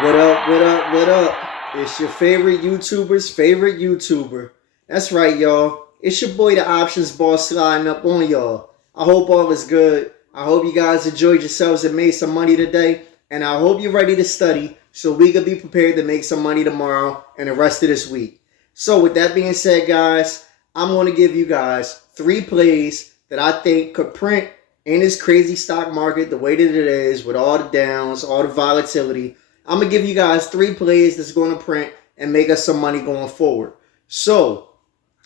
What up, what up, what up? It's your favorite YouTuber's favorite YouTuber. That's right, y'all. It's your boy, the Options Boss, sliding up on y'all. I hope all is good. I hope you guys enjoyed yourselves and made some money today. And I hope you're ready to study so we can be prepared to make some money tomorrow and the rest of this week. So with that being said, guys, I'm going to give you guys 3 plays that I think could print in this crazy stock market the way that it is with all the downs, all the volatility. I'm going to give you guys 3 plays that's going to print and make us some money going forward. So,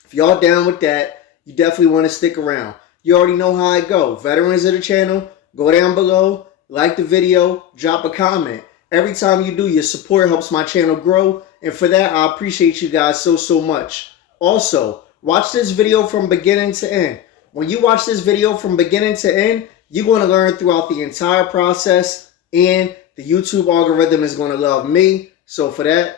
if y'all down with that, you definitely want to stick around. You already know how I go. Veterans of the channel, go down below, like the video, drop a comment. Every time you do, your support helps my channel grow. And for that, I appreciate you guys so much. Also, watch this video from beginning to end. When you watch this video from beginning to end, you're going to learn throughout the entire process, and the YouTube algorithm is going to love me. So for that,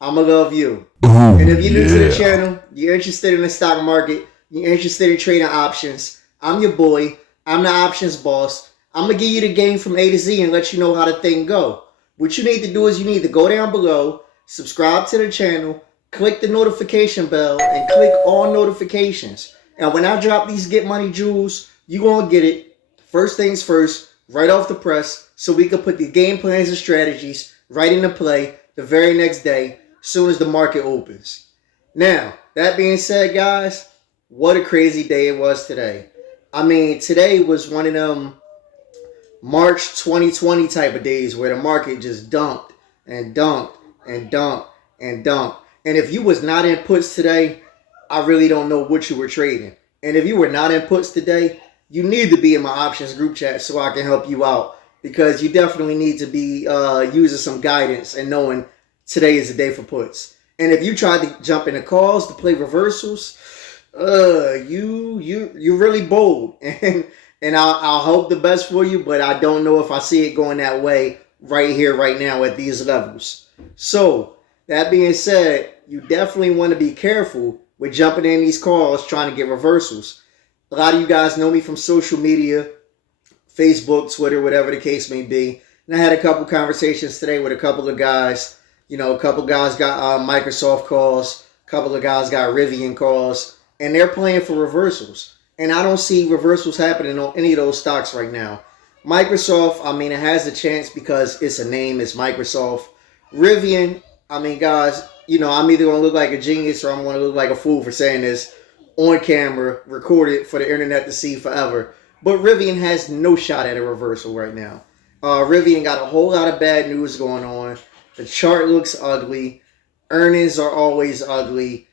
I'm going to love you. And if you're new to the channel, you're interested in the stock market, you're interested in trading options, I'm your boy. I'm the Options Boss. I'm going to give you the game from A to Z and let you know how the thing go. What you need to do is you need to go down below, subscribe to the channel, click the notification bell, and click all notifications. And when I drop these Get Money Jewels, you're going to get it first things first, right off the press, so we can put the game plans and strategies right into play the very next day, as soon as the market opens. Now, that being said, guys, what a crazy day it was today. I mean, today was one of them March 2020 type of days where the market just dumped and dumped and dumped and dumped. And if you was not in puts today, I really don't know what you were trading. And if you were not in puts today, you need to be in my options group chat so I can help you out, because you definitely need to be using some guidance and knowing today is the day for puts. And if you tried to jump into calls to play reversals, you're really bold, and I'll hope the best for you, but I don't know if I see it going that way right here, right now at these levels. So that being said, you definitely want to be careful with jumping in these calls trying to get reversals. A lot of you guys know me from social media, Facebook, Twitter, whatever the case may be. And I had a couple conversations today with a couple of guys. You know, a couple guys got Microsoft calls, a couple of guys got Rivian calls, and they're playing for reversals. And I don't see reversals happening on any of those stocks right now. Microsoft, I mean, it has a chance because it's a name, it's Microsoft. Rivian, I mean, guys, you know, I'm either going to look like a genius or I'm going to look like a fool for saying this on camera, recorded for the internet to see forever. But Rivian has no shot at a reversal right now. Rivian got a whole lot of bad news going on. The chart looks ugly. Earnings are always ugly.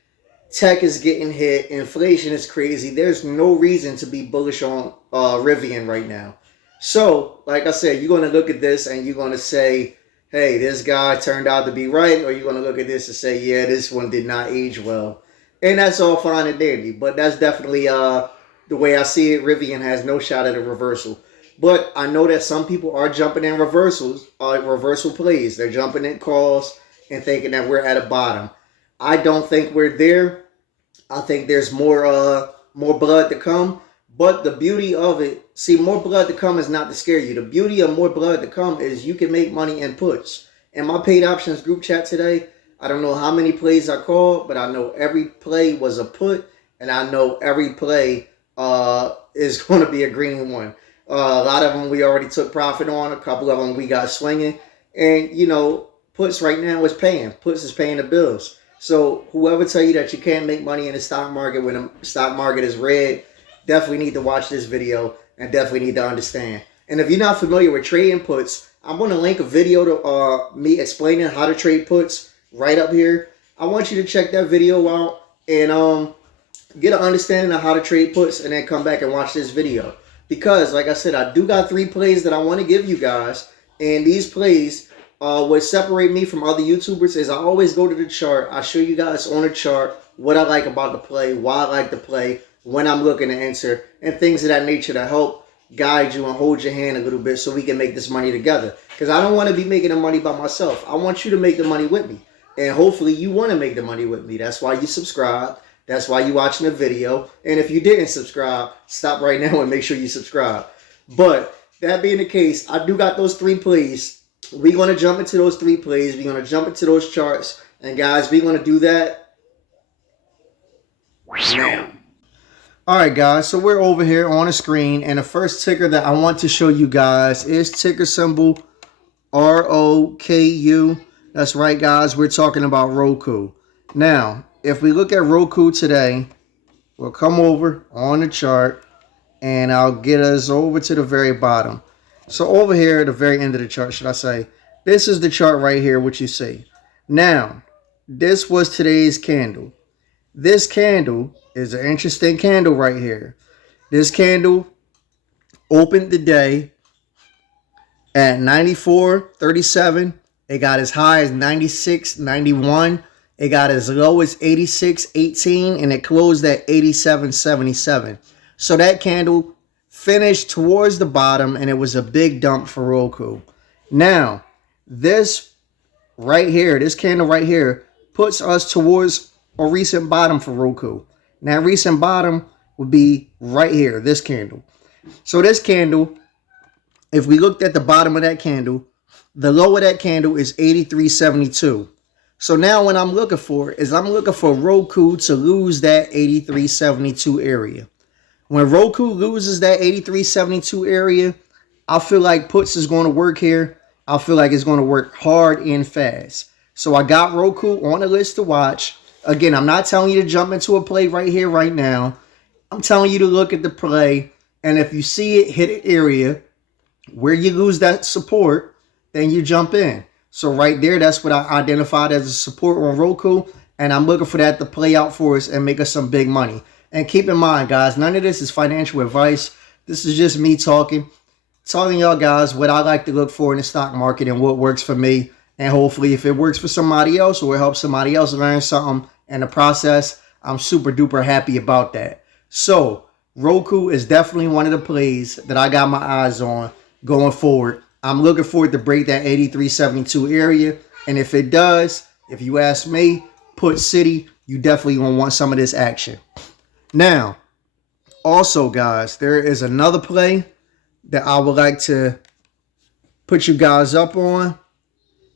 Tech is getting hit. Inflation is crazy. There's no reason to be bullish on Rivian right now. So, like I said, you're going to look at this and you're going to say, hey, this guy turned out to be right, or you're going to look at this and say, yeah, this one did not age well. And that's all fine and dandy, but that's definitely the way I see it. Rivian has no shot at a reversal. But I know that some people are jumping in reversals, reversal plays. They're jumping in calls and thinking that we're at a bottom. I don't think we're there. I think there's more blood to come. But the beauty of it, see, more blood to come is not to scare you. The beauty of more blood to come is you can make money in puts. In my paid options group chat today, I don't know how many plays I called, but I know every play was a put, and I know every play is going to be a green one. A lot of them we already took profit on. A couple of them we got swinging. And, you know, puts right now is paying. Puts is paying the bills. So whoever tell you that you can't make money in the stock market when the stock market is red, definitely need to watch this video and definitely need to understand. And if you're not familiar with trading puts, I'm going to link a video to me explaining how to trade puts right up here. I want you to check that video out and get an understanding of how to trade puts, and then come back and watch this video. Because, like I said, I do got 3 plays that I want to give you guys. And these plays, what separate me from other YouTubers is I always go to the chart. I show you guys on the chart what I like about the play, why I like the play, when I'm looking to enter, and things of that nature to help guide you and hold your hand a little bit so we can make this money together. Because I don't want to be making the money by myself. I want you to make the money with me. And hopefully you want to make the money with me. That's why you subscribe. That's why you're watching the video. And if you didn't subscribe, stop right now and make sure you subscribe. But that being the case, I do got those 3 plays we're going to jump into those 3 plays. We're going to jump into those charts. And guys, we're going to do that now. All right, guys, so we're over here on the screen, and the first ticker that I want to show you guys is ticker symbol ROKU. That's right, guys, we're talking about Roku. Now, if we look at Roku today, we'll come over on the chart, and I'll get us over to the very bottom. So over here at the very end of the chart, should I say, this is the chart right here, what you see. Now, this was today's candle. This candle is an interesting candle right here. This candle opened the day at 94.37. It got as high as 96.91. It got as low as 86.18, and it closed at 87.77. So that candle finished towards the bottom, and it was a big dump for Roku. Now, this right here, this candle right here, puts us towards a recent bottom for Roku. Now, recent bottom would be right here, this candle. So this candle, if we looked at the bottom of that candle, the low of that candle is 83.72. So now what I'm looking for is I'm looking for Roku to lose that 83.72 area. When Roku loses that 83.72 area, I feel like puts is going to work here. I feel like it's going to work hard and fast. So I got Roku on the list to watch. Again, I'm not telling you to jump into a play right here, right now. I'm telling you to look at the play. And if you see it hit an area where you lose that support, then you jump in. So right there, that's what I identified as a support on Roku. And I'm looking for that to play out for us and make us some big money. And keep in mind, guys, none of this is financial advice. This is just me telling y'all guys what I like to look for in the stock market and what works for me. And hopefully if it works for somebody else or it helps somebody else learn something in the process, I'm super duper happy about that. So Roku is definitely one of the plays that I got my eyes on going forward. I'm looking forward to break that 83.72 area. And if it does, if you ask me, put City, you definitely gonna want some of this action. Now, also guys, there is another play that I would like to put you guys up on.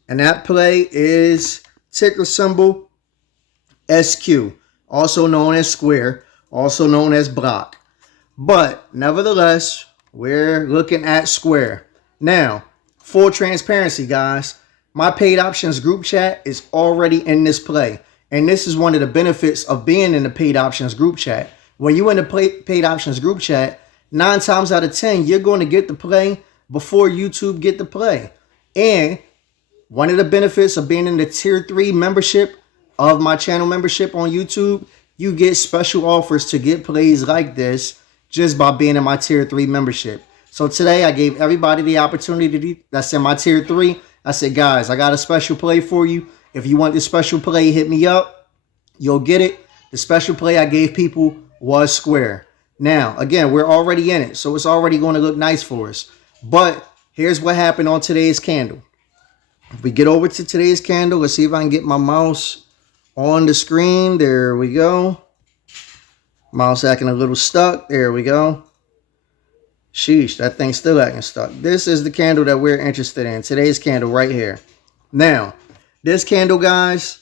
And that play is ticker symbol SQ, also known as Square, also known as Block. But nevertheless, we're looking at Square. Now, full transparency, guys, my paid options group chat is already in this play. And this is one of the benefits of being in the paid options group chat. When you're in the paid options group chat, 9 times out of 10, you're going to get the play before YouTube get the play. And one of the benefits of being in the tier 3 membership of my channel membership on YouTube, you get special offers to get plays like this just by being in my tier 3 membership. So today I gave everybody the opportunity that's in my tier 3. I said, guys, I got a special play for you. If you want this special play, hit me up. You'll get it. The special play I gave people was Square. Now, again, we're already in it, so it's already going to look nice for us. But here's what happened on today's candle. If we get over to today's candle, let's see if I can get my mouse on the screen. There we go. Mouse acting a little stuck. There we go. Sheesh, that thing's still acting stuck. This is the candle that we're interested in. Today's candle right here. Now, this candle, guys,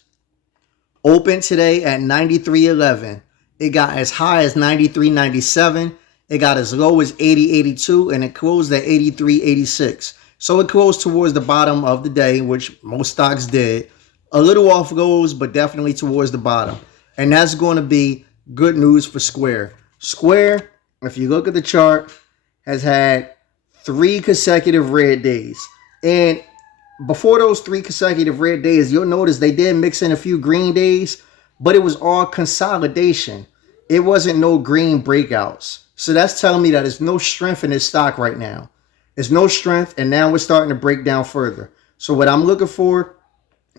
opened today at 93.11. It got as high as 93.97. It got as low as 80.82, and it closed at 83.86. So it closed towards the bottom of the day, which most stocks did. A little off lows, but definitely towards the bottom. And that's going to be good news for Square. Square, if you look at the chart, has had 3 consecutive red days. And before those 3 consecutive red days, you'll notice they did mix in a few green days, but it was all consolidation. It wasn't no green breakouts. So that's telling me that there's no strength in this stock right now. There's no strength, and now we're starting to break down further. So what I'm looking for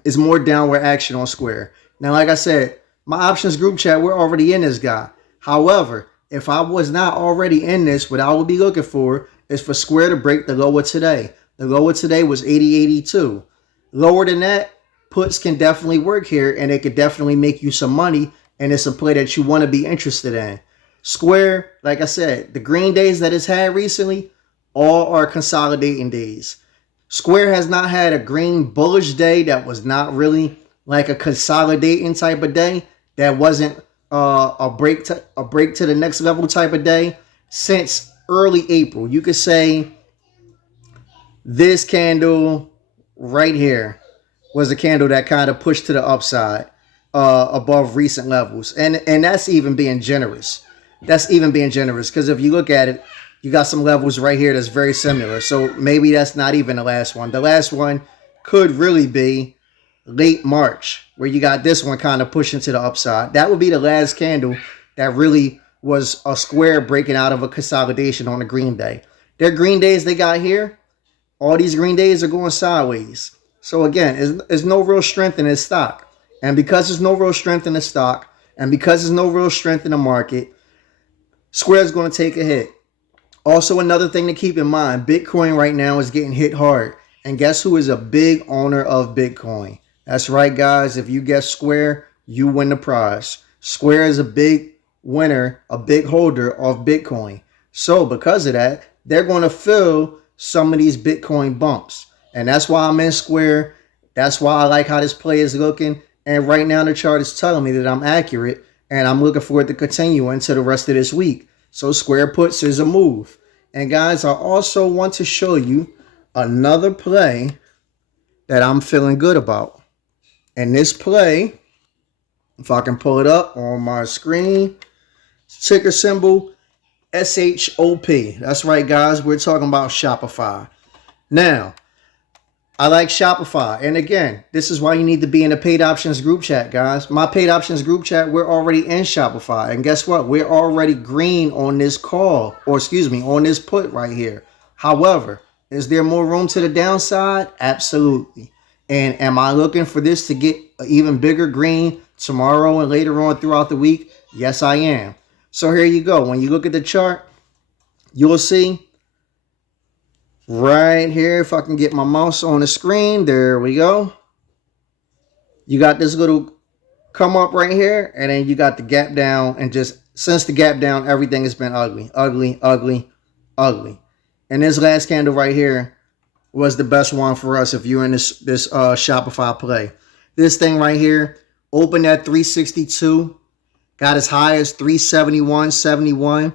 is more downward action on Square. Now, like I said, my options group chat, we're already in this guy. However, if I was not already in this, what I would be looking for is for Square to break the lower today. The lower today was 80.82. Lower than that, puts can definitely work here, and it could definitely make you some money, and it's a play that you want to be interested in. Square, like I said, the green days that it's had recently, all are consolidating days. Square has not had a green bullish day that was not really like a consolidating type of day. That wasn't a break to the next level type of day since early April. You could say this candle right here was a candle that kind of pushed to the upside above recent levels, and that's even being generous. That's even being generous because if you look at it, you got some levels right here that's very similar. So maybe that's not even the last one. The last one could really be late March, where you got this one kind of pushing to the upside. That would be the last candle that really was a square breaking out of a consolidation on a green day. Their green days they got here, all these green days are going sideways. So again, there's no real strength in this stock. And because there's no real strength in the stock, and because there's no real strength in the market, Square is going to take a hit. Also, another thing to keep in mind, Bitcoin right now is getting hit hard. And guess who is a big owner of Bitcoin? That's right, guys. If you guess Square, you win the prize. Square is a big winner, a big holder of Bitcoin. So because of that, they're going to fill some of these Bitcoin bumps. And that's why I'm in Square. That's why I like how this play is looking. And right now the chart is telling me that I'm accurate. And I'm looking for it to continue into the rest of this week. So Square puts is a move. And guys, I also want to show you another play that I'm feeling good about. And this play, if I can pull it up on my screen, ticker symbol SHOP. That's right, guys. We're talking about Shopify. Now, I like Shopify. And again, this is why you need to be in the paid options group chat, guys. My paid options group chat, we're already in Shopify. And guess what? We're already green on this call, or excuse me, on this put right here. However, is there more room to the downside? Absolutely. And am I looking for this to get an even bigger green tomorrow and later on throughout the week? Yes, I am. So here you go. When you look at the chart, you'll see right here, if I can get my mouse on the screen, there we go. You got this little come up right here, and then you got the gap down, and just since the gap down, everything has been ugly, ugly, ugly, ugly. And this last candle right here was the best one for us if you're in this Shopify play. This thing right here opened at 362, got as high as 371.71,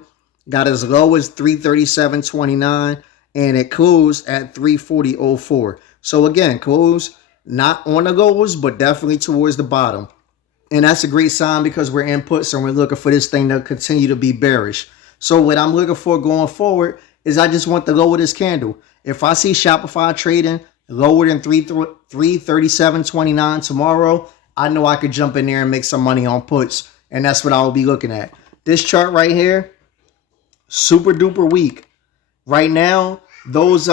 got as low as 337.29, and it closed at 340.04. So again, closed not on the goals, but definitely towards the bottom. And that's a great sign because we're inputs and we're looking for this thing to continue to be bearish. So what I'm looking for going forward is I just want the low of this candle. If I see Shopify trading lower than 337.29 tomorrow, I know I could jump in there and make some money on puts. And that's what I will be looking at. This chart right here, super duper weak. Right now, those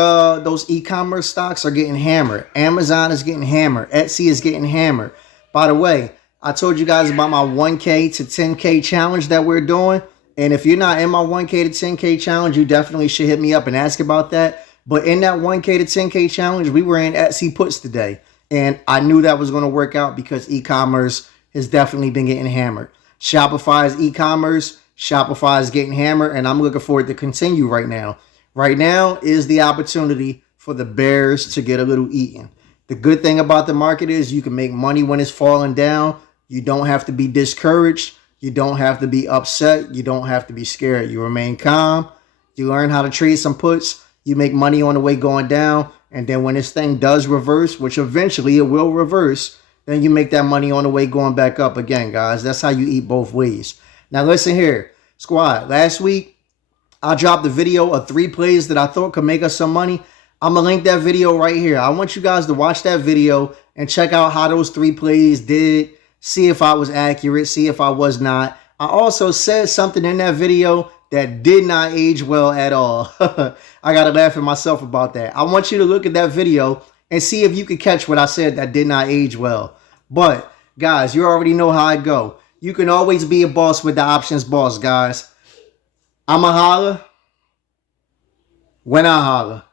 e-commerce stocks are getting hammered. Amazon is getting hammered. Etsy is getting hammered. By the way, I told you guys about my 1K to 10K challenge that we're doing. And if you're not in my 1K to 10K challenge, you definitely should hit me up and ask about that. But in that 1K to 10K challenge, we were in Etsy puts today. And I knew that was going to work out because e-commerce has definitely been getting hammered. Shopify's e-commerce, Shopify is getting hammered. And I'm looking for it to continue right now. Right now is the opportunity for the bears to get a little eaten. The good thing about the market is you can make money when it's falling down. You don't have to be discouraged. You don't have to be upset. You don't have to be scared. You remain calm. You learn how to trade some puts. You make money on the way going down. And then when this thing does reverse, which eventually it will reverse, then you make that money on the way going back up again, guys. That's how you eat both ways. Now listen here, squad. Last week, I dropped a video of 3 plays that I thought could make us some money. I'm going to link that video right here. I want you guys to watch that video and check out how those 3 plays did. See if I was accurate. See if I was not. I also said something in that video that did not age well at all. I got to laugh at myself about that. I want you to look at that video and see if you can catch what I said that did not age well. But, guys, you already know how I go. You can always be a boss with the options boss, guys. I'm a holler when I holler.